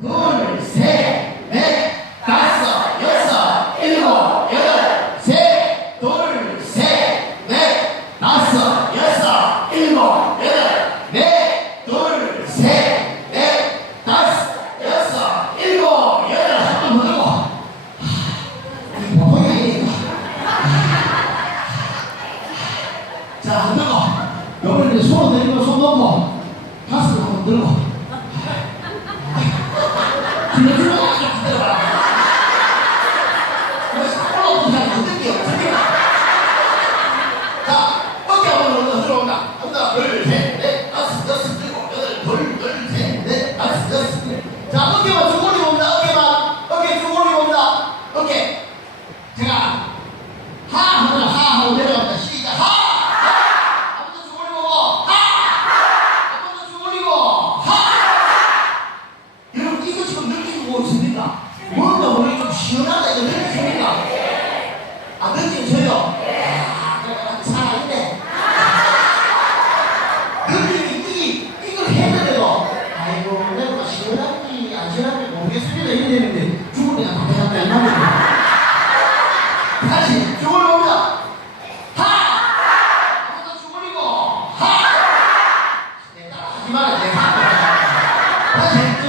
둘, 셋, 넷, 다섯, 여섯, 일곱, 여덟, 셋, 둘, 셋, 넷, 다섯, 여섯, 일곱, 여덟, 넷, 둘, 셋, 넷, 다섯, 여섯, 일곱, 여덟, 한번 들고. 보통이 자, 손을 내리면 Thank you. 예수님은 이렇게 되는데 죽을 때가 다 대답이 안 나는 거야. 다시 죽을 놈이다. 하! 하! 죽으리고 하! 내 따라하지 마라 내 하! 다시